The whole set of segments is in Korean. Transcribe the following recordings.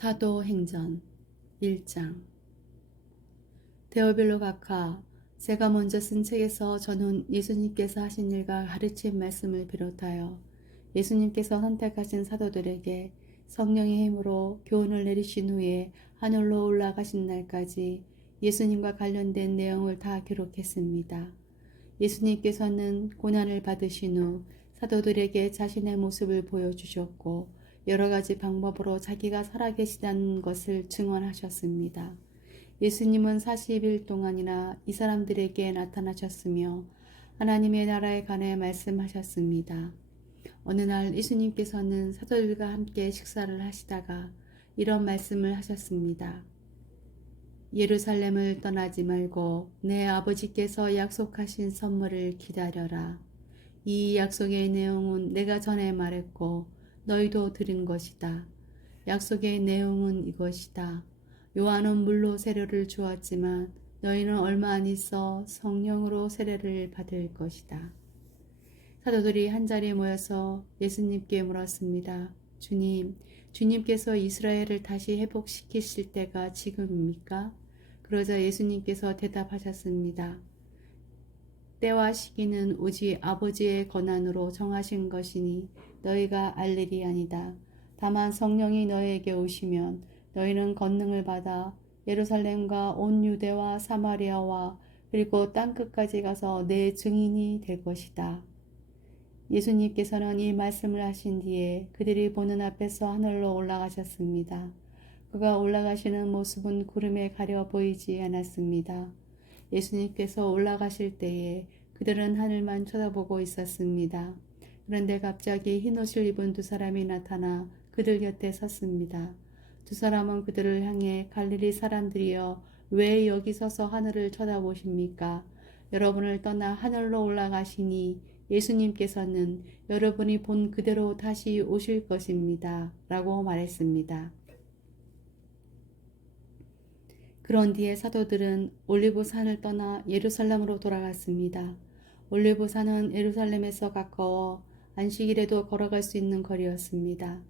사도행전 1장. 데오빌로 각하, 제가 먼저 쓴 책에서 저는 예수님께서 하신 일과 가르친 말씀을 비롯하여 예수님께서 선택하신 사도들에게 성령의 힘으로 교훈을 내리신 후에 하늘로 올라가신 날까지 예수님과 관련된 내용을 다 기록했습니다. 예수님께서는 고난을 받으신 후 사도들에게 자신의 모습을 보여주셨고 여러 가지 방법으로 자기가 살아계시다는 것을 증언하셨습니다. 예수님은 40일 동안이나 이 사람들에게 나타나셨으며 하나님의 나라에 관해 말씀하셨습니다. 어느 날 예수님께서는 사도들과 함께 식사를 하시다가 이런 말씀을 하셨습니다. 예루살렘을 떠나지 말고 내 아버지께서 약속하신 선물을 기다려라. 이 약속의 내용은 내가 전에 말했고 너희도 들은 것이다. 약속의 내용은 이것이다. 요한은 물로 세례를 주었지만 너희는 얼마 안 있어 성령으로 세례를 받을 것이다. 사도들이 한자리에 모여서 예수님께 물었습니다. 주님께서 이스라엘을 다시 회복시키실 때가 지금입니까? 그러자 예수님께서 대답하셨습니다. 때와 시기는 오직 아버지의 권한으로 정하신 것이니 너희가 알 일이 아니다. 다만 성령이 너희에게 오시면 너희는 권능을 받아 예루살렘과 온 유대와 사마리아와 그리고 땅끝까지 가서 내 증인이 될 것이다. 예수님께서는 이 말씀을 하신 뒤에 그들이 보는 앞에서 하늘로 올라가셨습니다. 그가 올라가시는 모습은 구름에 가려 보이지 않았습니다. 예수님께서 올라가실 때에 그들은 하늘만 쳐다보고 있었습니다. 그런데 갑자기 흰옷을 입은 두 사람이 나타나 그들 곁에 섰습니다. 두 사람은 그들을 향해 갈릴리 사람들이여 왜 여기 서서 하늘을 쳐다보십니까? 여러분을 떠나 하늘로 올라가시니 예수님께서는 여러분이 본 그대로 다시 오실 것입니다. 라고 말했습니다. 그런 뒤에 사도들은 올리브산을 떠나 예루살렘으로 돌아갔습니다. 올리브산은 예루살렘에서 가까워 안식일에도 걸어갈 수 있는 거리였습니다.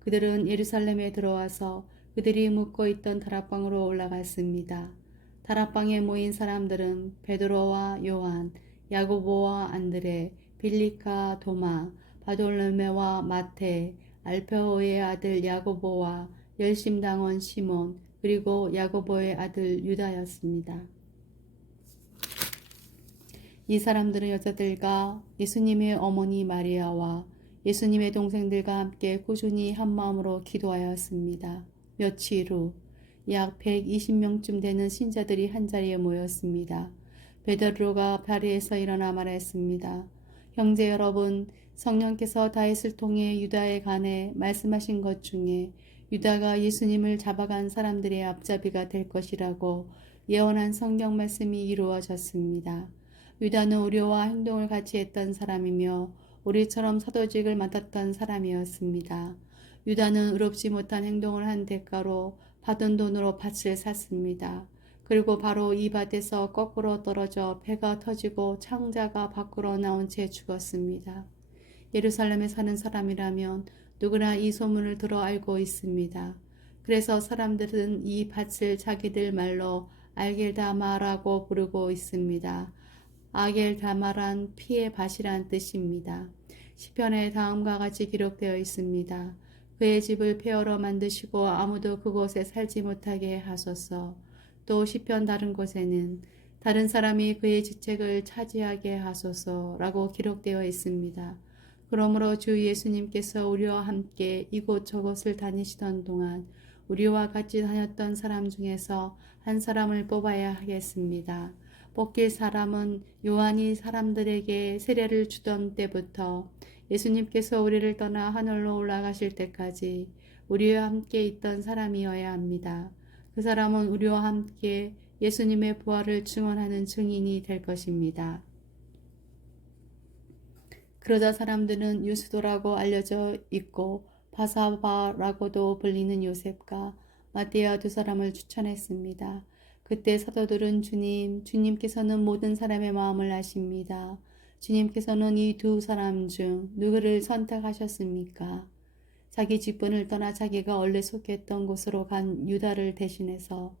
그들은 예루살렘에 들어와서 그들이 묵고 있던 다락방으로 올라갔습니다. 다락방에 모인 사람들은 베드로와 요한, 야고보와 안드레, 빌리카, 도마, 바돌로메와 마테, 알페오의 아들 야고보와 열심당원 시몬, 그리고 야고보의 아들 유다였습니다. 이 사람들은 여자들과 예수님의 어머니 마리아와 예수님의 동생들과 함께 꾸준히 한마음으로 기도하였습니다. 며칠 후 약 120명쯤 되는 신자들이 한자리에 모였습니다. 베드로가 자리에서 일어나 말했습니다. 형제 여러분, 성령께서 다윗을 통해 유다에 관해 말씀하신 것 중에 유다가 예수님을 잡아간 사람들의 앞잡이가 될 것이라고 예언한 성경 말씀이 이루어졌습니다. 유다는 우리와 행동을 같이 했던 사람이며 우리처럼 사도직을 맡았던 사람이었습니다. 유다는 의롭지 못한 행동을 한 대가로 받은 돈으로 밭을 샀습니다. 그리고 바로 이 밭에서 거꾸로 떨어져 배가 터지고 창자가 밖으로 나온 채 죽었습니다. 예루살렘에 사는 사람이라면 누구나 이 소문을 들어 알고 있습니다. 그래서 사람들은 이 밭을 자기들 말로 알겔다마라고 부르고 있습니다. 아겔다마란 피의 밭이란 뜻입니다. 시편에 다음과 같이 기록되어 있습니다. 그의 집을 폐허로 만드시고 아무도 그곳에 살지 못하게 하소서. 또 시편 다른 곳에는 다른 사람이 그의 지책을 차지하게 하소서라고 기록되어 있습니다. 그러므로 주 예수님께서 우리와 함께 이곳저곳을 다니시던 동안 우리와 같이 다녔던 사람 중에서 한 사람을 뽑아야 하겠습니다. 뽑힐 사람은 요한이 사람들에게 세례를 주던 때부터 예수님께서 우리를 떠나 하늘로 올라가실 때까지 우리와 함께 있던 사람이어야 합니다. 그 사람은 우리와 함께 예수님의 부활을 증언하는 증인이 될 것입니다. 그러자 사람들은 유스도라고 알려져 있고 바사바라고도 불리는 요셉과 마띠아 두 사람을 추천했습니다. 그때 사도들은 주님께서는 모든 사람의 마음을 아십니다. 주님께서는 이 두 사람 중 누구를 선택하셨습니까? 자기 직분을 떠나 자기가 원래 속했던 곳으로 간 유다를 대신해서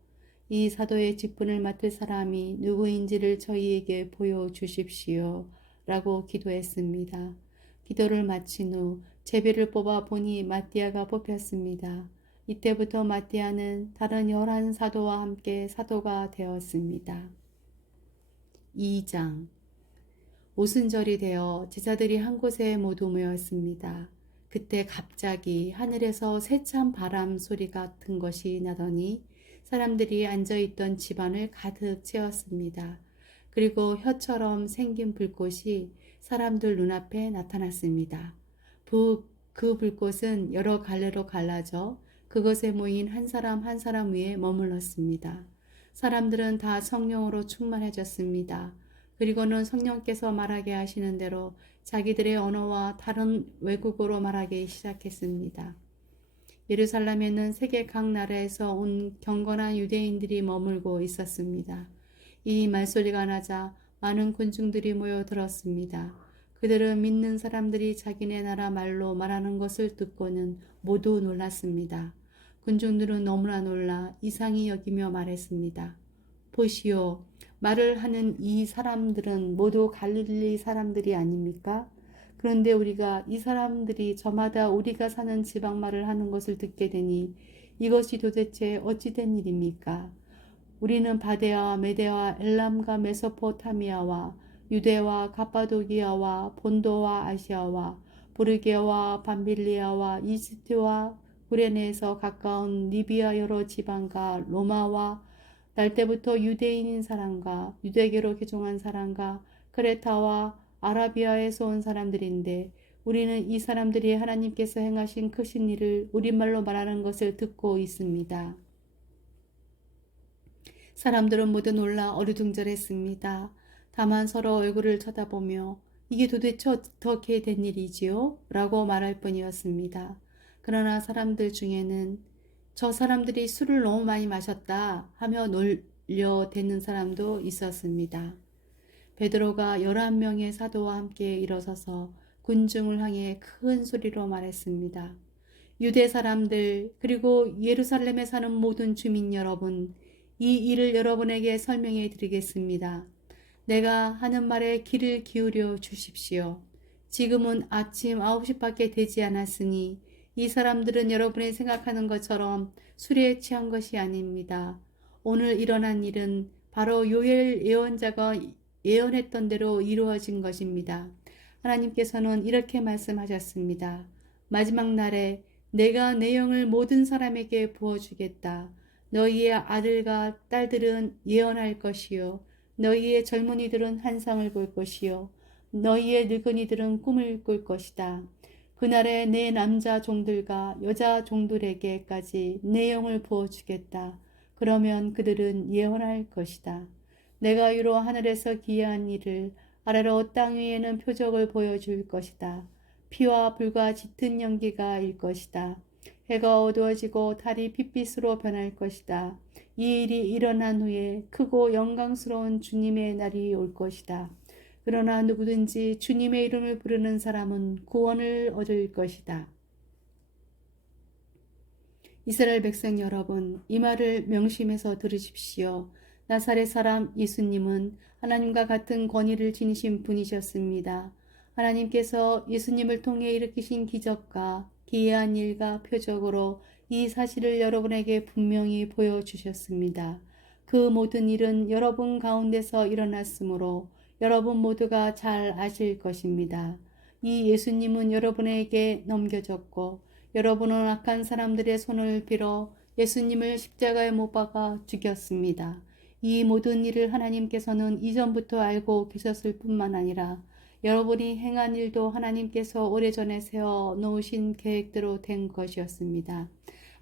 이 사도의 직분을 맡을 사람이 누구인지를 저희에게 보여주십시오. 라고 기도했습니다. 기도를 마친 후 제비를 뽑아 보니 마띠아가 뽑혔습니다. 이때부터 마띠아는 다른 11사도와 함께 사도가 되었습니다. 2장 오순절이 되어 제자들이 한 곳에 모두 모였습니다. 그때 갑자기 하늘에서 세찬 바람 소리 같은 것이 나더니 사람들이 앉아있던 집안을 가득 채웠습니다. 그리고 혀처럼 생긴 불꽃이 사람들 눈앞에 나타났습니다. 그 불꽃은 여러 갈래로 갈라져 그것에 모인 한 사람 한 사람 위에 머물렀습니다. 사람들은 다 성령으로 충만해졌습니다. 그리고는 성령께서 말하게 하시는 대로 자기들의 언어와 다른 외국어로 말하기 시작했습니다. 예루살렘에는 세계 각 나라에서 온 경건한 유대인들이 머물고 있었습니다. 이 말소리가 나자 많은 군중들이 모여 들었습니다. 그들은 믿는 사람들이 자기네 나라 말로 말하는 것을 듣고는 모두 놀랐습니다. 군중들은 너무나 놀라 이상히 여기며 말했습니다. 보시오, 말을 하는 이 사람들은 모두 갈릴리 사람들이 아닙니까? 그런데 우리가 이 사람들이 저마다 우리가 사는 지방 말을 하는 것을 듣게 되니 이것이 도대체 어찌 된 일입니까? 우리는 바데와 메데와 엘람과 메소포타미아와 유대와 가파도기아와 본도와 아시아와 부르게와 밤빌리아와 이집트와 구레네에서 가까운 리비아 여러 지방과 로마와 날 때부터 유대인인 사람과 유대교로 개종한 사람과 크레타와 아라비아에서 온 사람들인데 우리는 이 사람들이 하나님께서 행하신 크신 일을 우리말로 말하는 것을 듣고 있습니다. 사람들은 모두 놀라 어리둥절했습니다. 다만 서로 얼굴을 쳐다보며 이게 도대체 어떻게 된 일이지요? 라고 말할 뿐이었습니다. 그러나 사람들 중에는 저 사람들이 술을 너무 많이 마셨다 하며 놀려대는 사람도 있었습니다. 베드로가 11명의 사도와 함께 일어서서 군중을 향해 큰 소리로 말했습니다. 유대 사람들 그리고 예루살렘에 사는 모든 주민 여러분, 이 일을 여러분에게 설명해 드리겠습니다. 내가 하는 말에 귀를 기울여 주십시오. 지금은 아침 9시밖에 되지 않았으니 이 사람들은 여러분이 생각하는 것처럼 술에 취한 것이 아닙니다. 오늘 일어난 일은 바로 요엘 예언자가 예언했던 대로 이루어진 것입니다. 하나님께서는 이렇게 말씀하셨습니다. 마지막 날에 내가 내 영을 모든 사람에게 부어주겠다. 너희의 아들과 딸들은 예언할 것이요. 너희의 젊은이들은 환상을 볼 것이요. 너희의 늙은이들은 꿈을 꿀 것이다. 그날에 내 남자 종들과 여자 종들에게까지 내 영을 부어주겠다. 그러면 그들은 예언할 것이다. 내가 위로 하늘에서 기이한 일을 아래로 땅 위에는 표적을 보여줄 것이다. 피와 불과 짙은 연기가 일 것이다. 해가 어두워지고 달이 핏빛으로 변할 것이다. 이 일이 일어난 후에 크고 영광스러운 주님의 날이 올 것이다. 그러나 누구든지 주님의 이름을 부르는 사람은 구원을 얻을 것이다. 이스라엘 백성 여러분, 이 말을 명심해서 들으십시오. 나사렛 사람 예수님은 하나님과 같은 권위를 지니신 분이셨습니다. 하나님께서 예수님을 통해 일으키신 기적과 기이한 일과 표적으로 이 사실을 여러분에게 분명히 보여주셨습니다. 그 모든 일은 여러분 가운데서 일어났으므로 여러분 모두가 잘 아실 것입니다. 이 예수님은 여러분에게 넘겨졌고 여러분은 악한 사람들의 손을 빌어 예수님을 십자가에 못 박아 죽였습니다. 이 모든 일을 하나님께서는 이전부터 알고 계셨을 뿐만 아니라 여러분이 행한 일도 하나님께서 오래전에 세워 놓으신 계획대로 된 것이었습니다.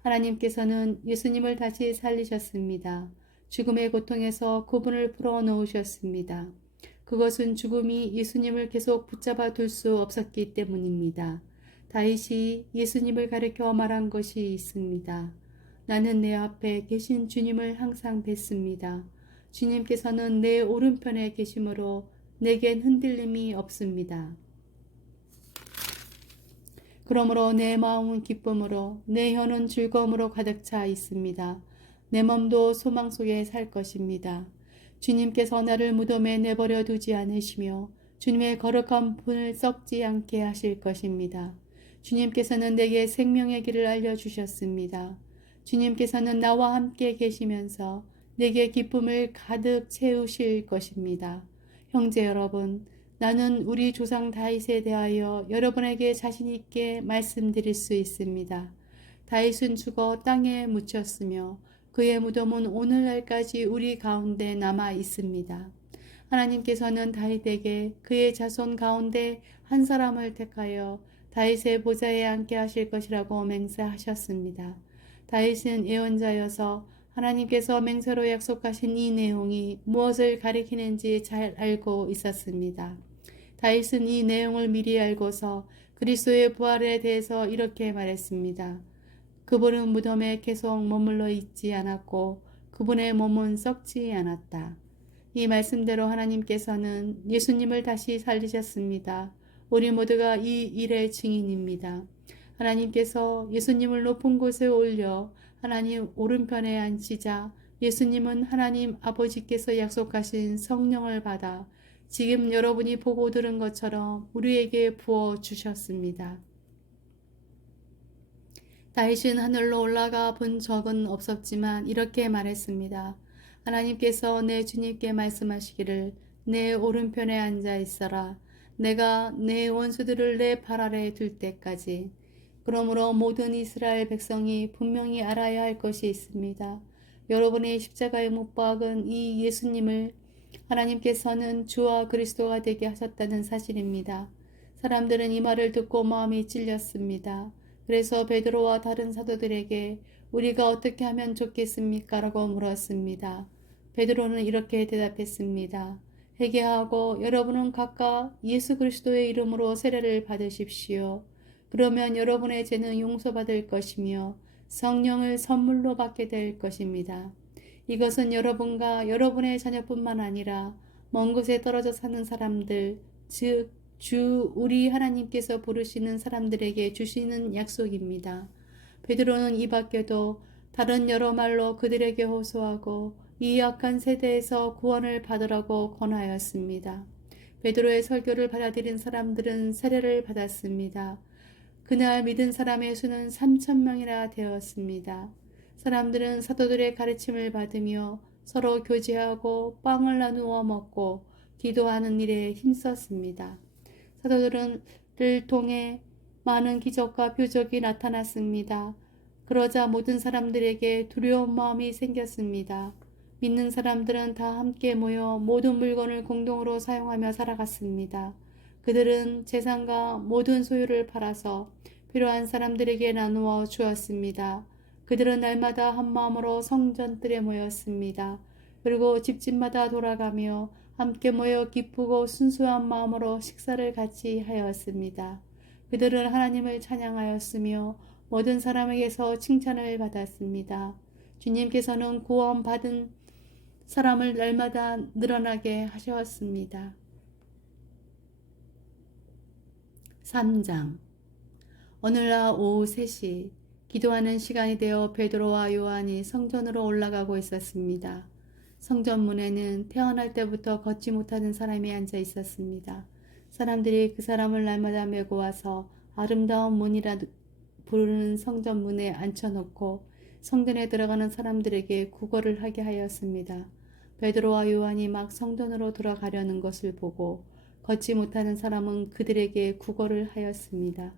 하나님께서는 예수님을 다시 살리셨습니다. 죽음의 고통에서 그분을 풀어 놓으셨습니다. 그것은 죽음이 예수님을 계속 붙잡아 둘 수 없었기 때문입니다. 다윗이 예수님을 가리켜 말한 것이 있습니다. 나는 내 앞에 계신 주님을 항상 뵙습니다. 주님께서는 내 오른편에 계심으로 내겐 흔들림이 없습니다. 그러므로 내 마음은 기쁨으로 내 혀는 즐거움으로 가득 차 있습니다. 내 몸도 소망 속에 살 것입니다. 주님께서 나를 무덤에 내버려 두지 않으시며 주님의 거룩한 분을 썩지 않게 하실 것입니다. 주님께서는 내게 생명의 길을 알려주셨습니다. 주님께서는 나와 함께 계시면서 내게 기쁨을 가득 채우실 것입니다. 형제 여러분, 나는 우리 조상 다윗에 대하여 여러분에게 자신 있게 말씀드릴 수 있습니다. 다윗은 죽어 땅에 묻혔으며 그의 무덤은 오늘날까지 우리 가운데 남아 있습니다. 하나님께서는 다윗에게 그의 자손 가운데 한 사람을 택하여 다윗의 보좌에 앉게 하실 것이라고 맹세하셨습니다. 다윗은 예언자여서 하나님께서 맹세로 약속하신 이 내용이 무엇을 가리키는지 잘 알고 있었습니다. 다윗은 이 내용을 미리 알고서 그리스도의 부활에 대해서 이렇게 말했습니다. 그분은 무덤에 계속 머물러 있지 않았고 그분의 몸은 썩지 않았다. 이 말씀대로 하나님께서는 예수님을 다시 살리셨습니다. 우리 모두가 이 일의 증인입니다. 하나님께서 예수님을 높은 곳에 올려 하나님 오른편에 앉히자 예수님은 하나님 아버지께서 약속하신 성령을 받아 지금 여러분이 보고 들은 것처럼 우리에게 부어 주셨습니다. 다윗은 하늘로 올라가 본 적은 없었지만 이렇게 말했습니다. 하나님께서 내 주님께 말씀하시기를 내 오른편에 앉아 있어라. 내가 내 원수들을 내 발 아래 둘 때까지. 그러므로 모든 이스라엘 백성이 분명히 알아야 할 것이 있습니다. 여러분의 십자가에 못 박은 이 예수님을 하나님께서는 주와 그리스도가 되게 하셨다는 사실입니다. 사람들은 이 말을 듣고 마음이 찔렸습니다. 그래서 베드로와 다른 사도들에게 우리가 어떻게 하면 좋겠습니까? 라고 물었습니다. 베드로는 이렇게 대답했습니다. 회개하고 여러분은 각각 예수 그리스도의 이름으로 세례를 받으십시오. 그러면 여러분의 죄는 용서받을 것이며 성령을 선물로 받게 될 것입니다. 이것은 여러분과 여러분의 자녀뿐만 아니라 먼 곳에 떨어져 사는 사람들, 즉 주 우리 하나님께서 부르시는 사람들에게 주시는 약속입니다. 베드로는 이 밖에도 다른 여러 말로 그들에게 호소하고 이 약한 세대에서 구원을 받으라고 권하였습니다. 베드로의 설교를 받아들인 사람들은 세례를 받았습니다. 그날 믿은 사람의 수는 3,000명이나 되었습니다. 사람들은 사도들의 가르침을 받으며 서로 교제하고 빵을 나누어 먹고 기도하는 일에 힘썼습니다. 사도들을 통해 많은 기적과 표적이 나타났습니다. 그러자 모든 사람들에게 두려운 마음이 생겼습니다. 믿는 사람들은 다 함께 모여 모든 물건을 공동으로 사용하며 살아갔습니다. 그들은 재산과 모든 소유를 팔아서 필요한 사람들에게 나누어 주었습니다. 그들은 날마다 한 마음으로 성전들에 모였습니다. 그리고 집집마다 돌아가며 함께 모여 기쁘고 순수한 마음으로 식사를 같이 하였습니다. 그들은 하나님을 찬양하였으며 모든 사람에게서 칭찬을 받았습니다. 주님께서는 구원받은 사람을 날마다 늘어나게 하셨습니다. 3장. 오늘날 오후 3시 기도하는 시간이 되어 베드로와 요한이 성전으로 올라가고 있었습니다. 성전 문에는 태어날 때부터 걷지 못하는 사람이 앉아 있었습니다. 사람들이 그 사람을 날마다 메고 와서 아름다운 문이라 부르는 성전 문에 앉혀놓고 성전에 들어가는 사람들에게 구걸을 하게 하였습니다. 베드로와 요한이 막 성전으로 들어가려는 것을 보고 걷지 못하는 사람은 그들에게 구걸을 하였습니다.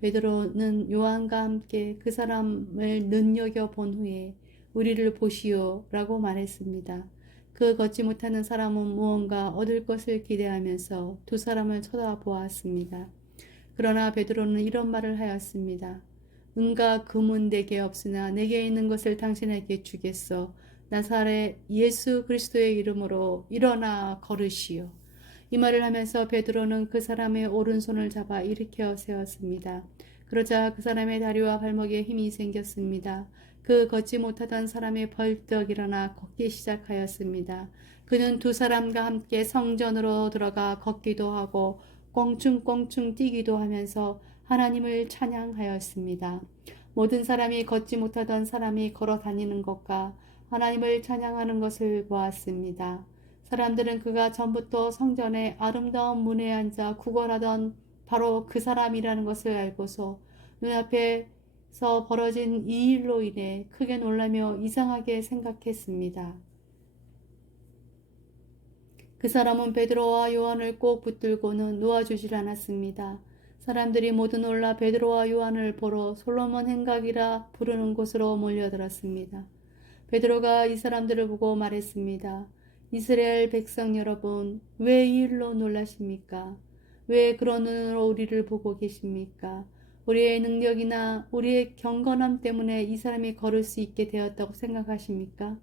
베드로는 요한과 함께 그 사람을 눈여겨본 후에 우리를 보시오 라고 말했습니다. 그 걷지 못하는 사람은 무언가 얻을 것을 기대하면서 두 사람을 쳐다보았습니다. 그러나 베드로는 이런 말을 하였습니다. 은과 금은 내게 없으나 내게 있는 것을 당신에게 주겠소. 나사렛 예수 그리스도의 이름으로 일어나 걸으시오. 이 말을 하면서 베드로는 그 사람의 오른손을 잡아 일으켜 세웠습니다. 그러자 그 사람의 다리와 발목에 힘이 생겼습니다. 그 걷지 못하던 사람이 벌떡 일어나 걷기 시작하였습니다. 그는 두 사람과 함께 성전으로 들어가 걷기도 하고 꽁충꽁충 뛰기도 하면서 하나님을 찬양하였습니다. 모든 사람이 걷지 못하던 사람이 걸어 다니는 것과 하나님을 찬양하는 것을 보았습니다. 사람들은 그가 전부터 성전의 아름다운 문에 앉아 구걸하던 바로 그 사람이라는 것을 알고서 눈앞에서 벌어진 이 일로 인해 크게 놀라며 이상하게 생각했습니다. 그 사람은 베드로와 요한을 꼭 붙들고는 놓아주질 않았습니다. 사람들이 모두 놀라 베드로와 요한을 보러 솔로몬 행각이라 부르는 곳으로 몰려들었습니다. 베드로가 이 사람들을 보고 말했습니다. 이스라엘 백성 여러분, 왜 이 일로 놀라십니까? 왜 그런 눈으로 우리를 보고 계십니까? 우리의 능력이나 우리의 경건함 때문에 이 사람이 걸을 수 있게 되었다고 생각하십니까?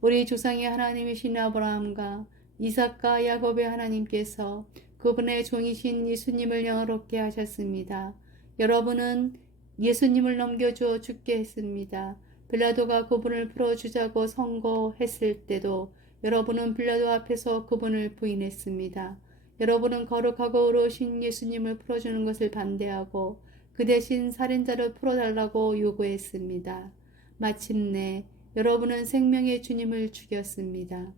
우리 조상의 하나님이신 아브라함과 이삭과 야곱의 하나님께서 그분의 종이신 예수님을 영화롭게 하셨습니다. 여러분은 예수님을 넘겨주어 죽게 했습니다. 빌라도가 그분을 풀어주자고 선고했을 때도 여러분은 빌라도 앞에서 그분을 부인했습니다. 여러분은 거룩하고 의로우신 예수님을 풀어주는 것을 반대하고 그 대신 살인자를 풀어달라고 요구했습니다. 마침내 여러분은 생명의 주님을 죽였습니다.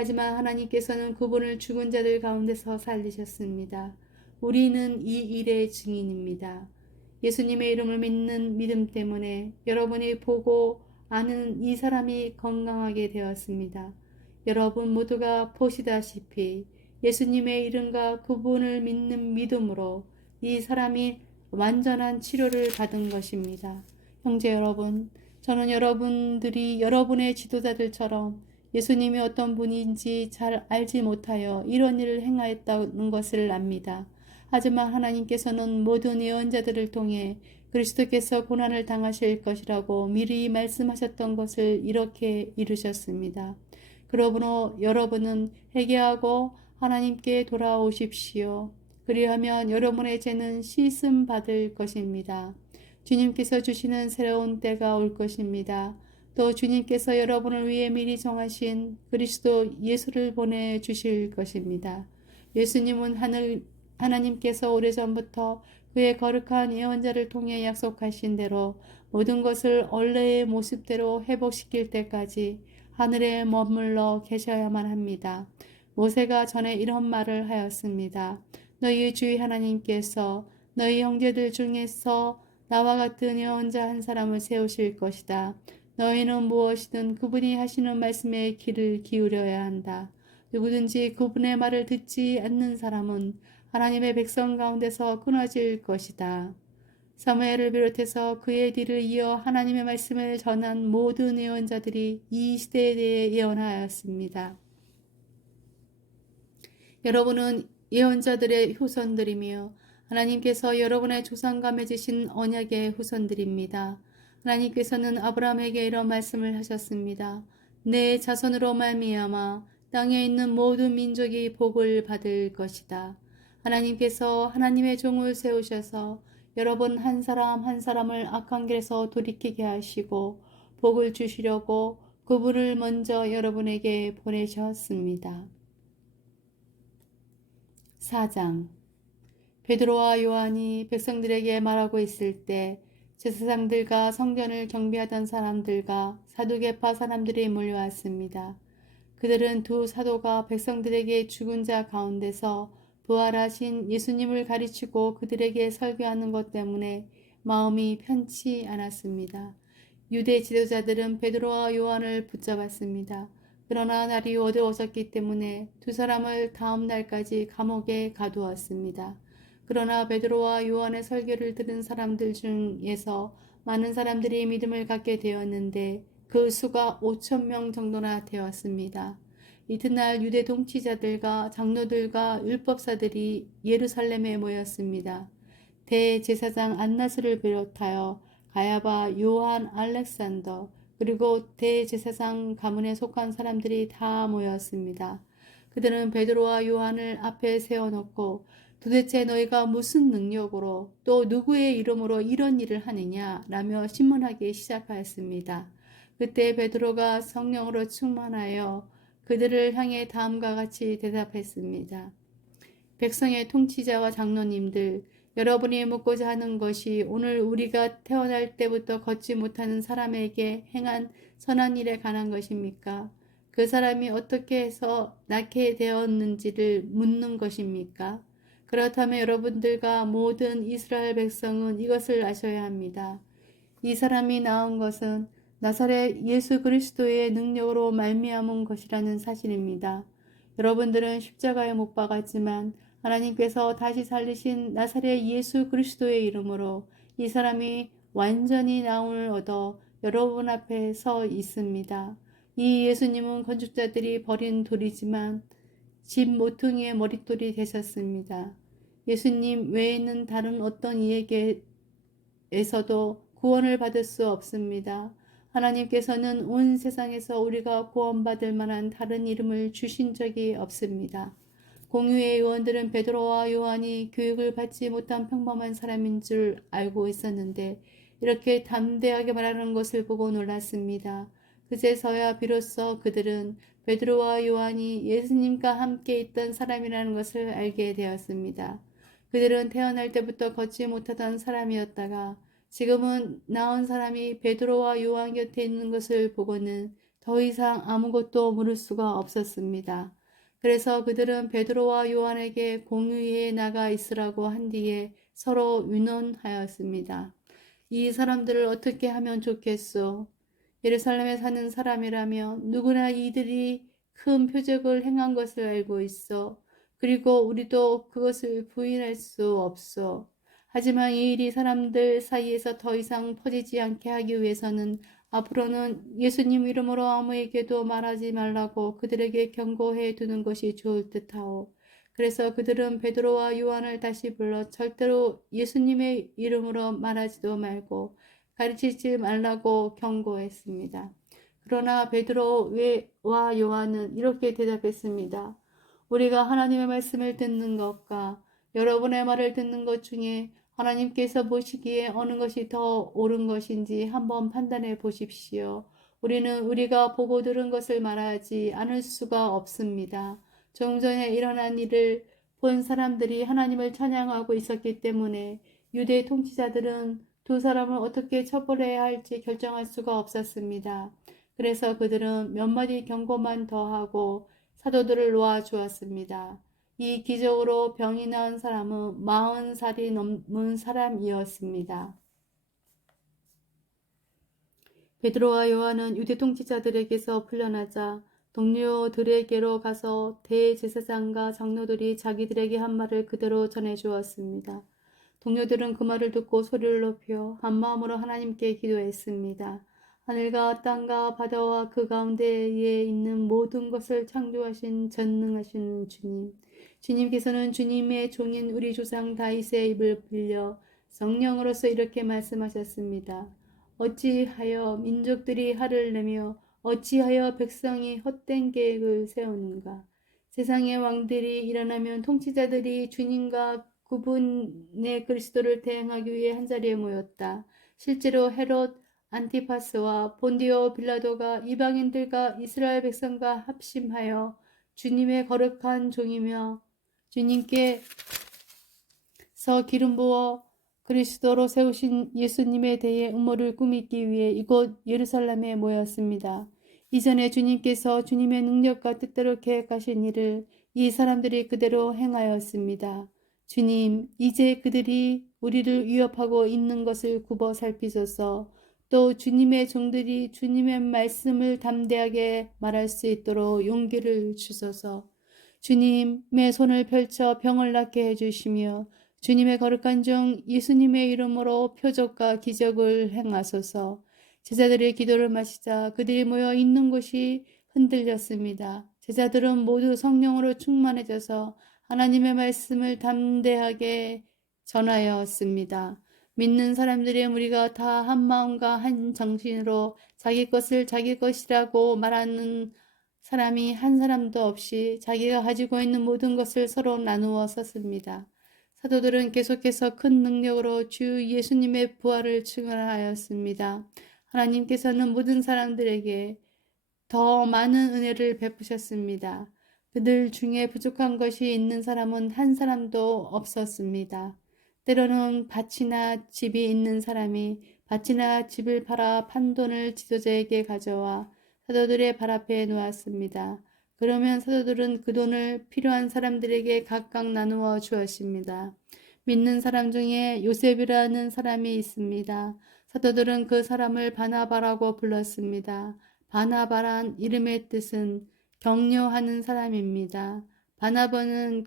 하지만 하나님께서는 그분을 죽은 자들 가운데서 살리셨습니다. 우리는 이 일의 증인입니다. 예수님의 이름을 믿는 믿음 때문에 여러분이 보고 아는 이 사람이 건강하게 되었습니다. 여러분 모두가 보시다시피 예수님의 이름과 그분을 믿는 믿음으로 이 사람이 완전한 치료를 받은 것입니다. 형제 여러분, 저는 여러분들이 여러분의 지도자들처럼 예수님이 어떤 분인지 잘 알지 못하여 이런 일을 행하였다는 것을 압니다. 하지만 하나님께서는 모든 예언자들을 통해 그리스도께서 고난을 당하실 것이라고 미리 말씀하셨던 것을 이렇게 이루셨습니다. 그러므로 여러분은 회개하고 하나님께 돌아오십시오. 그리하면 여러분의 죄는 씻음 받을 것입니다. 주님께서 주시는 새로운 때가 올 것입니다. 또 주님께서 여러분을 위해 미리 정하신 그리스도 예수를 보내주실 것입니다. 예수님은 하나님께서 오래전부터 그의 거룩한 예언자를 통해 약속하신 대로 모든 것을 원래의 모습대로 회복시킬 때까지 하늘에 머물러 계셔야만 합니다. 모세가 전에 이런 말을 하였습니다. 너희 주의 하나님께서 너희 형제들 중에서 나와 같은 예언자 한 사람을 세우실 것이다. 너희는 무엇이든 그분이 하시는 말씀에 귀를 기울여야 한다. 누구든지 그분의 말을 듣지 않는 사람은 하나님의 백성 가운데서 끊어질 것이다. 사무엘을 비롯해서 그의 뒤를 이어 하나님의 말씀을 전한 모든 예언자들이 이 시대에 대해 예언하였습니다. 여러분은 예언자들의 후손들이며 하나님께서 여러분의 조상과 맺으신 언약의 후손들입니다. 하나님께서는 아브라함에게 이런 말씀을 하셨습니다. 내 자손으로 말미암아 땅에 있는 모든 민족이 복을 받을 것이다. 하나님께서 하나님의 종을 세우셔서 여러분 한 사람 한 사람을 악한 길에서 돌이키게 하시고 복을 주시려고 그분을 먼저 여러분에게 보내셨습니다. 4장 베드로와 요한이 백성들에게 말하고 있을 때 제사장들과 성전을 경비하던 사람들과 사두개파 사람들이 몰려왔습니다. 그들은 두 사도가 백성들에게 죽은 자 가운데서 부활하신 예수님을 가르치고 그들에게 설교하는 것 때문에 마음이 편치 않았습니다. 유대 지도자들은 베드로와 요한을 붙잡았습니다. 그러나 날이 어두워졌기 때문에 두 사람을 다음 날까지 감옥에 가두었습니다. 그러나 베드로와 요한의 설교를 들은 사람들 중에서 많은 사람들이 믿음을 갖게 되었는데 그 수가 5,000명 정도나 되었습니다. 이튿날 유대 통치자들과 장로들과 율법사들이 예루살렘에 모였습니다. 대제사장 안나스를 비롯하여 가야바, 요한, 알렉산더 그리고 대제사장 가문에 속한 사람들이 다 모였습니다. 그들은 베드로와 요한을 앞에 세워놓고 도대체 너희가 무슨 능력으로 또 누구의 이름으로 이런 일을 하느냐 라며 신문하기 시작하였습니다. 그때 베드로가 성령으로 충만하여 그들을 향해 다음과 같이 대답했습니다. 백성의 통치자와 장로님들, 여러분이 묻고자 하는 것이 오늘 우리가 태어날 때부터 걷지 못하는 사람에게 행한 선한 일에 관한 것입니까? 그 사람이 어떻게 해서 낳게 되었는지를 묻는 것입니까? 그렇다면 여러분들과 모든 이스라엘 백성은 이것을 아셔야 합니다. 이 사람이 낳은 것은 나사렛 예수 그리스도의 능력으로 말미암은 것이라는 사실입니다. 여러분들은 십자가에 못 박았지만 하나님께서 다시 살리신 나사렛 예수 그리스도의 이름으로 이 사람이 완전히 나음을 얻어 여러분 앞에 서 있습니다. 이 예수님은 건축자들이 버린 돌이지만 집 모퉁이의 머릿돌이 되셨습니다. 예수님 외에는 다른 어떤 이에게서도 구원을 받을 수 없습니다. 하나님께서는 온 세상에서 우리가 구원받을 만한 다른 이름을 주신 적이 없습니다. 공유의 요원들은 베드로와 요한이 교육을 받지 못한 평범한 사람인 줄 알고 있었는데 이렇게 담대하게 말하는 것을 보고 놀랐습니다. 그제서야 비로소 그들은 베드로와 요한이 예수님과 함께 있던 사람이라는 것을 알게 되었습니다. 그들은 태어날 때부터 걷지 못하던 사람이었다가 지금은 낳은 사람이 베드로와 요한 곁에 있는 것을 보고는 더 이상 아무것도 물을 수가 없었습니다. 그래서 그들은 베드로와 요한에게 공유에 나가 있으라고 한 뒤에 서로 의논하였습니다. 이 사람들을 어떻게 하면 좋겠소? 예루살렘에 사는 사람이라면 누구나 이들이 큰 표적을 행한 것을 알고 있어. 그리고 우리도 그것을 부인할 수 없어. 하지만 이 일이 사람들 사이에서 더 이상 퍼지지 않게 하기 위해서는 앞으로는 예수님 이름으로 아무에게도 말하지 말라고 그들에게 경고해 두는 것이 좋을 듯하오. 그래서 그들은 베드로와 요한을 다시 불러 절대로 예수님의 이름으로 말하지도 말고 가르치지 말라고 경고했습니다. 그러나 베드로와 요한은 이렇게 대답했습니다. 우리가 하나님의 말씀을 듣는 것과 여러분의 말을 듣는 것 중에 하나님께서 보시기에 어느 것이 더 옳은 것인지 한번 판단해 보십시오. 우리는 우리가 보고 들은 것을 말하지 않을 수가 없습니다. 좀 전에 일어난 일을 본 사람들이 하나님을 찬양하고 있었기 때문에 유대 통치자들은 두 사람을 어떻게 처벌해야 할지 결정할 수가 없었습니다. 그래서 그들은 몇 마디 경고만 더하고 사도들을 놓아 주었습니다. 이 기적으로 병이 나은 사람은 40살이 넘은 사람이었습니다. 베드로와 요한은 유대 통치자들에게서 풀려나자 동료들에게로 가서 대제사장과 장로들이 자기들에게 한 말을 그대로 전해주었습니다. 동료들은 그 말을 듣고 소리를 높여 한마음으로 하나님께 기도했습니다. 하늘과 땅과 바다와 그 가운데에 있는 모든 것을 창조하신 전능하신 주님, 주님께서는 주님의 종인 우리 조상 다윗의 입을 빌려 성령으로서 이렇게 말씀하셨습니다. 어찌하여 민족들이 화를 내며 어찌하여 백성이 헛된 계획을 세우는가. 세상의 왕들이 일어나면 통치자들이 주님과 그분의 그리스도를 대행하기 위해 한자리에 모였다. 실제로 헤롯 안티파스와 본디오 빌라도가 이방인들과 이스라엘 백성과 합심하여 주님의 거룩한 종이며 주님께서 기름 부어 그리스도로 세우신 예수님에 대해 음모를 꾸미기 위해 이곳 예루살렘에 모였습니다. 이전에 주님께서 주님의 능력과 뜻대로 계획하신 일을 이 사람들이 그대로 행하였습니다. 주님, 이제 그들이 우리를 위협하고 있는 것을 굽어 살피소서. 또 주님의 종들이 주님의 말씀을 담대하게 말할 수 있도록 용기를 주소서. 주님의 손을 펼쳐 병을 낫게 해주시며 주님의 거룩한 종 예수님의 이름으로 표적과 기적을 행하소서. 제자들의 기도를 마치자 그들이 모여 있는 곳이 흔들렸습니다. 제자들은 모두 성령으로 충만해져서 하나님의 말씀을 담대하게 전하였습니다. 믿는 사람들의 무리가 다 한 마음과 한 정신으로 자기 것을 자기 것이라고 말하는 사람이 한 사람도 없이 자기가 가지고 있는 모든 것을 서로 나누어 썼습니다. 사도들은 계속해서 큰 능력으로 주 예수님의 부활을 증언하였습니다. 하나님께서는 모든 사람들에게 더 많은 은혜를 베푸셨습니다. 그들 중에 부족한 것이 있는 사람은 한 사람도 없었습니다. 때로는 밭이나 집이 있는 사람이 밭이나 집을 팔아 판돈을 지도자에게 가져와 사도들의 발 앞에 놓았습니다. 그러면 사도들은 그 돈을 필요한 사람들에게 각각 나누어 주었습니다. 믿는 사람 중에 요셉이라는 사람이 있습니다. 사도들은 그 사람을 바나바라고 불렀습니다. 바나바란 이름의 뜻은 격려하는 사람입니다. 바나바는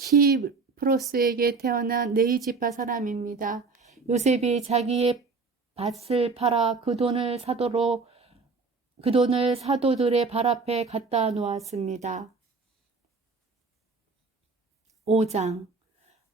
키프로스에게 태어난 네이지파 사람입니다. 요셉이 자기의 밭을 팔아 그 돈을 사도들의 발 앞에 갖다 놓았습니다. 5장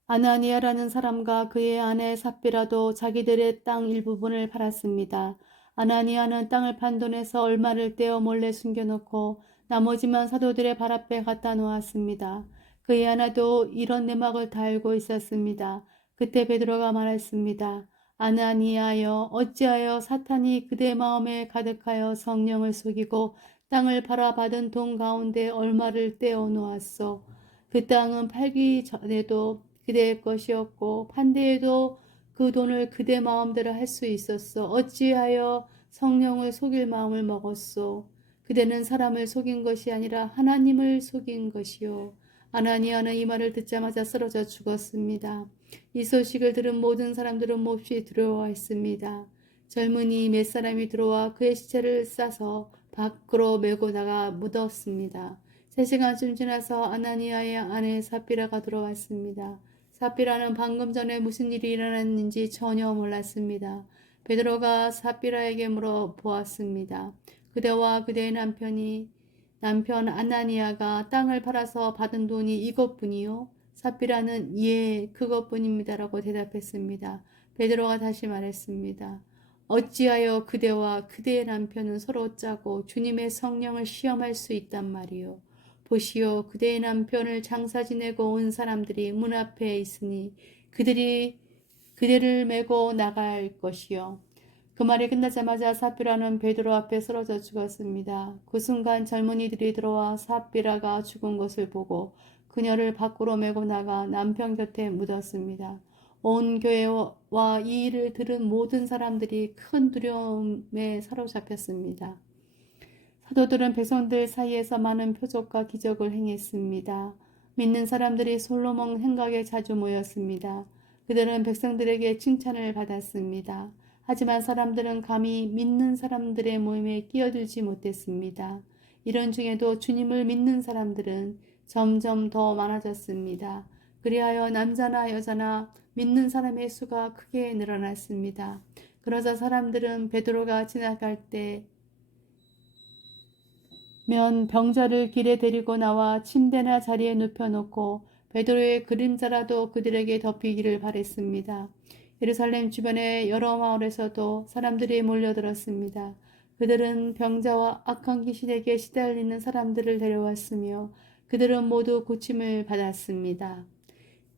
아나니아라는 사람과 그의 아내 삽비라도 자기들의 땅 일부분을 팔았습니다. 아나니아는 땅을 판 돈에서 얼마를 떼어 몰래 숨겨놓고 나머지만 사도들의 발 앞에 갖다 놓았습니다. 그의 아내도 이런 내막을 다 알고 있었습니다. 그때 베드로가 말했습니다. 아나니아여, 어찌하여 사탄이 그대 마음에 가득하여 성령을 속이고 땅을 팔아 받은 돈 가운데 얼마를 떼어 놓았소. 그 땅은 팔기 전에도 그대의 것이었고 판대에도 그 돈을 그대 마음대로 할 수 있었어. 어찌하여 성령을 속일 마음을 먹었소. 그대는 사람을 속인 것이 아니라 하나님을 속인 것이요. 아나니아는 이 말을 듣자마자 쓰러져 죽었습니다. 이 소식을 들은 모든 사람들은 몹시 두려워했습니다. 젊은이 몇 사람이 들어와 그의 시체를 싸서 밖으로 메고 나가 묻었습니다. 3시간쯤 지나서 아나니아의 아내 삽비라가 들어왔습니다. 삽비라는 방금 전에 무슨 일이 일어났는지 전혀 몰랐습니다. 베드로가 삽비라에게 물어보았습니다. 그대와 그대의 남편 아나니아가 땅을 팔아서 받은 돈이 이것뿐이요? 삽비라는 예, 그것뿐입니다라고 대답했습니다. 베드로가 다시 말했습니다. 어찌하여 그대와 그대의 남편은 서로 짜고 주님의 성령을 시험할 수 있단 말이요. 보시오, 그대의 남편을 장사 지내고 온 사람들이 문 앞에 있으니 그대를 메고 나갈 것이요. 그 말이 끝나자마자 삽비라는 베드로 앞에 쓰러져 죽었습니다. 그 순간 젊은이들이 들어와 삽비라가 죽은 것을 보고 그녀를 밖으로 메고 나가 남편 곁에 묻었습니다. 온 교회와 이 일을 들은 모든 사람들이 큰 두려움에 사로잡혔습니다. 사도들은 백성들 사이에서 많은 표적과 기적을 행했습니다. 믿는 사람들이 솔로몬 행각에 자주 모였습니다. 그들은 백성들에게 칭찬을 받았습니다. 하지만 사람들은 감히 믿는 사람들의 모임에 끼어들지 못했습니다. 이런 중에도 주님을 믿는 사람들은 점점 더 많아졌습니다. 그리하여 남자나 여자나 믿는 사람의 수가 크게 늘어났습니다. 그러자 사람들은 베드로가 지나갈 때 병자를 길에 데리고 나와 침대나 자리에 눕혀놓고 베드로의 그림자라도 그들에게 덮이기를 바랬습니다. 예루살렘 주변의 여러 마을에서도 사람들이 몰려들었습니다. 그들은 병자와 악한 귀신에게 시달리는 사람들을 데려왔으며 그들은 모두 고침을 받았습니다.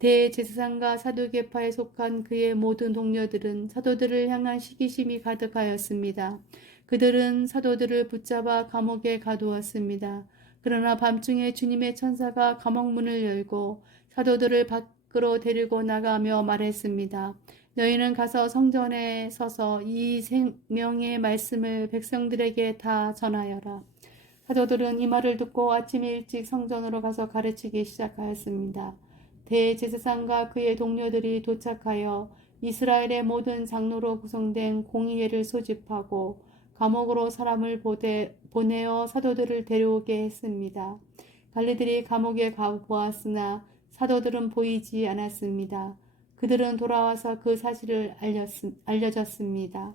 대제사장과 사두개파에 속한 그의 모든 동료들은 사도들을 향한 시기심이 가득하였습니다. 그들은 사도들을 붙잡아 감옥에 가두었습니다. 그러나 밤중에 주님의 천사가 감옥 문을 열고 사도들을 밖으로 데리고 나가며 말했습니다. 너희는 가서 성전에 서서 이 생명의 말씀을 백성들에게 다 전하여라. 사도들은 이 말을 듣고 아침 일찍 성전으로 가서 가르치기 시작하였습니다. 대제사장과 그의 동료들이 도착하여 이스라엘의 모든 장로로 구성된 공의회를 소집하고 감옥으로 사람을 보내어 사도들을 데려오게 했습니다. 관리들이 감옥에 가보았으나 사도들은 보이지 않았습니다. 그들은 돌아와서 그 사실을 알려졌습니다.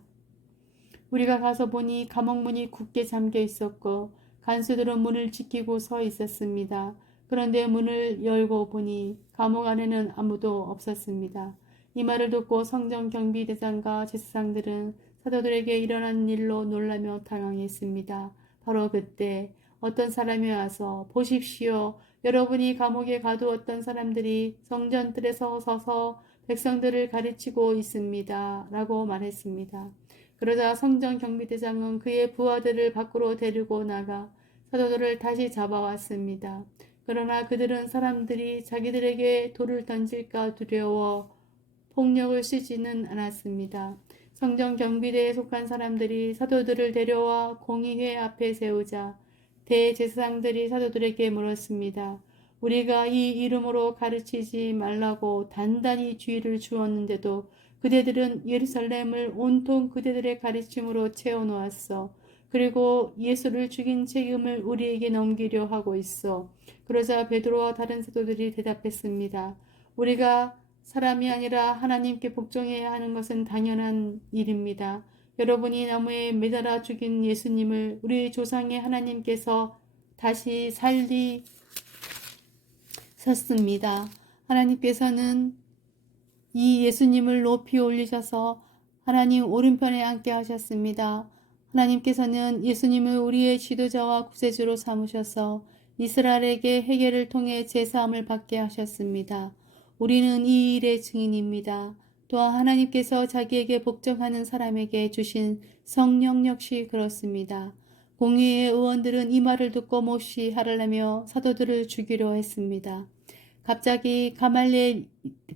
우리가 가서 보니 감옥문이 굳게 잠겨 있었고 간수들은 문을 지키고 서 있었습니다. 그런데 문을 열고 보니 감옥 안에는 아무도 없었습니다. 이 말을 듣고 성전 경비대장과 제사장들은 사도들에게 일어난 일로 놀라며 당황했습니다. 바로 그때 어떤 사람이 와서 보십시오. 여러분이 감옥에 가두었던 사람들이 성전뜰에서 서서 백성들을 가르치고 있습니다. 라고 말했습니다. 그러자 성전 경비대장은 그의 부하들을 밖으로 데리고 나가 사도들을 다시 잡아왔습니다. 그러나 그들은 사람들이 자기들에게 돌을 던질까 두려워 폭력을 쓰지는 않았습니다. 성전 경비대에 속한 사람들이 사도들을 데려와 공의회 앞에 세우자 대제사장들이 사도들에게 물었습니다. 우리가 이 이름으로 가르치지 말라고 단단히 주의를 주었는데도 그대들은 예루살렘을 온통 그대들의 가르침으로 채워놓았어. 그리고 예수를 죽인 책임을 우리에게 넘기려 하고 있어. 그러자 베드로와 다른 사도들이 대답했습니다. 우리가 사람이 아니라 하나님께 복종해야 하는 것은 당연한 일입니다. 여러분이 나무에 매달아 죽인 예수님을 우리 조상의 하나님께서 다시 살리셨습니다. 하나님께서는 이 예수님을 높이 올리셔서 하나님 오른편에 앉게 하셨습니다. 하나님께서는 예수님을 우리의 지도자와 구세주로 삼으셔서 이스라엘에게 회개를 통해 제사함을 받게 하셨습니다. 우리는 이 일의 증인입니다. 또한 하나님께서 자기에게 복종하는 사람에게 주신 성령 역시 그렇습니다. 공의회 의원들은 이 말을 듣고 몹시 화를 내며 사도들을 죽이려 했습니다. 갑자기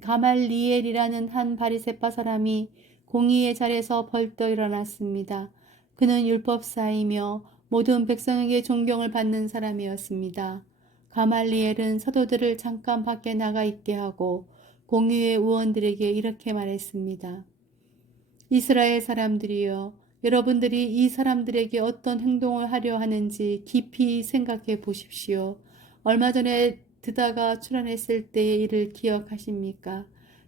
가말리엘이라는 한 바리새파 사람이 공의의 자리에서 벌떡 일어났습니다. 그는 율법사이며 모든 백성에게 존경을 받는 사람이었습니다. 가말리엘은 사도들을 잠깐 밖에 나가 있게 하고 공의회 의원들에게 이렇게 말했습니다. 이스라엘 사람들이여, 여러분들이 이 사람들에게 어떤 행동을 하려 하는지 깊이 생각해 보십시오. 얼마 전에 드다가 출연했을 때의 일을 기억하십니까?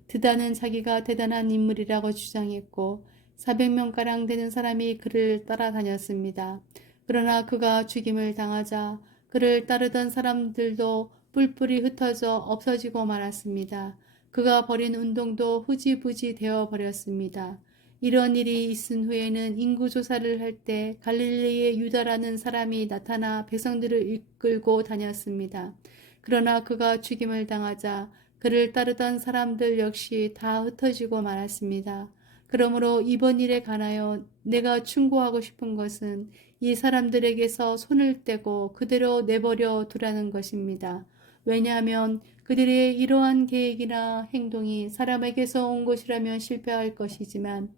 드다는 자기가 대단한 인물이라고 주장했고 400명가량 되는 사람이 그를 따라다녔습니다. 그러나 그가 죽임을 당하자 그를 따르던 사람들도 뿔뿔이 흩어져 없어지고 말았습니다. 그가 벌인 운동도 흐지부지 되어 버렸습니다. 이런 일이 있은 후에는 인구조사를 할 때 갈릴리의 유다라는 사람이 나타나 백성들을 이끌고 다녔습니다. 그러나 그가 죽임을 당하자 그를 따르던 사람들 역시 다 흩어지고 말았습니다. 그러므로 이번 일에 관하여 내가 충고하고 싶은 것은 이 사람들에게서 손을 떼고 그대로 내버려 두라는 것입니다. 왜냐하면 그들의 이러한 계획이나 행동이 사람에게서 온 것이라면 실패할 것이지만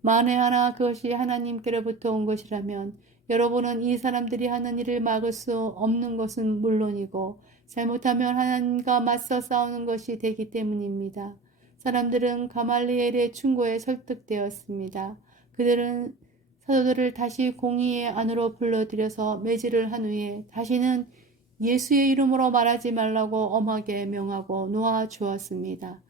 만에 하나 그것이 하나님께로부터 온 것이라면 여러분은 이 사람들이 하는 일을 막을 수 없는 것은 물론이고 잘못하면 하나님과 맞서 싸우는 것이 되기 때문입니다. 사람들은 가말리엘의 충고에 설득되었습니다. 그들은 사도들을 다시 공의의 안으로 불러들여서 매질을 한 후에 다시는 예수의 이름으로 말하지 말라고 엄하게 명하고 놓아 주었습니다.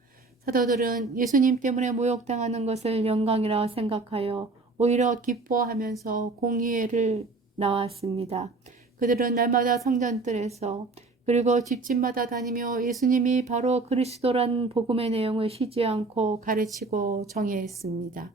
사도들은 예수님 때문에 모욕당하는 것을 영광이라 생각하여 오히려 기뻐하면서 공의회를 나왔습니다. 그들은 날마다 성전뜰에서 그리고 집집마다 다니며 예수님이 바로 그리스도라는 복음의 내용을 쉬지 않고 가르치고 정의했습니다.